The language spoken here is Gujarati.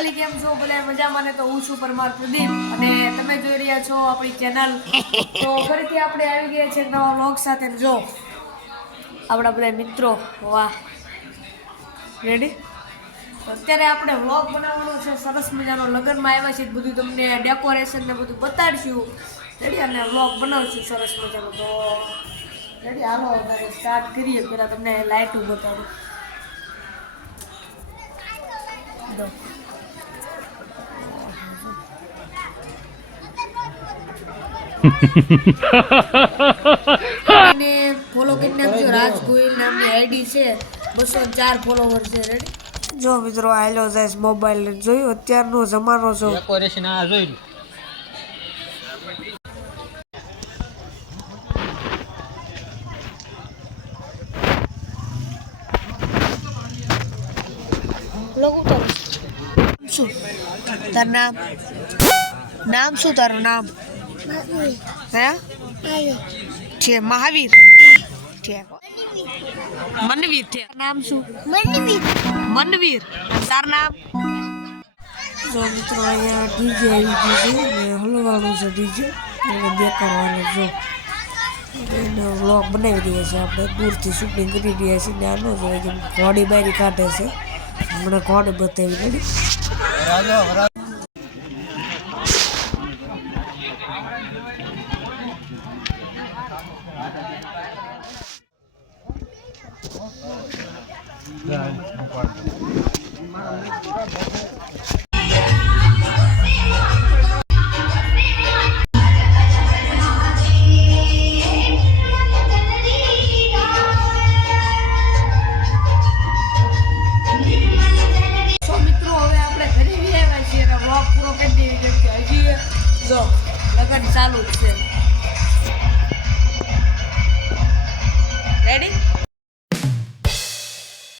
ફેમિલી કેમ છો? ભલે મજામાં ને? તો હું છું પરમાર પ્રદીપ અને તમે જોઈ રહ્યા છો આપણી ચેનલ. તો ફરીથી આપણે આવી ગયા છે નવા વ્લોગ સાથે. જો આપણા બધા મિત્રો, વાહ રેડી. અત્યારે આપણે વ્લોગ બનાવવાનો છે સરસ મજાનો. લગ્નમાં આવ્યા છે બધું તમને ડેકોરેશન ને બધું બતાડશું રેડી, અને વ્લોગ બનાવશું સરસ મજાનો. તો રેડી, હાલો હવે સ્ટાર્ટ કરીએ. પહેલાં તમને લાઇટો બતાડું. એને ફોલો કરી નાખજો. રાજ ગોહિલ નામની આઈડી છે, 204 ફોલોવર છે. રેડી. જો મિત્રો, આયલો જાય મોબાઈલ જોયું અત્યારનો જમાનો. જો ડેકોરેશન આ જોઈ શું તારું નામ? નામ શું તારું નામ? હે છે મહાવીર છે. મનવીર છે. નામ શું? મનવીર. તાર નામ? જો મિત્રો, અહીંયા ડીજે આવી ગયું છે ને હલવાનું છે ડીજે અને દેખાડવાનું. જો એનો વ્લોગ બનાવી રહ્યા છે આપણે, દૂરથી શૂટિંગ કરી રહ્યા છીએ. નાનો જોઈએ જેમ ઘોડી બારી કાઢે છે. હમણાં ઘોડી બતાવી રેડી. જો લગન ચાલુ જ છે.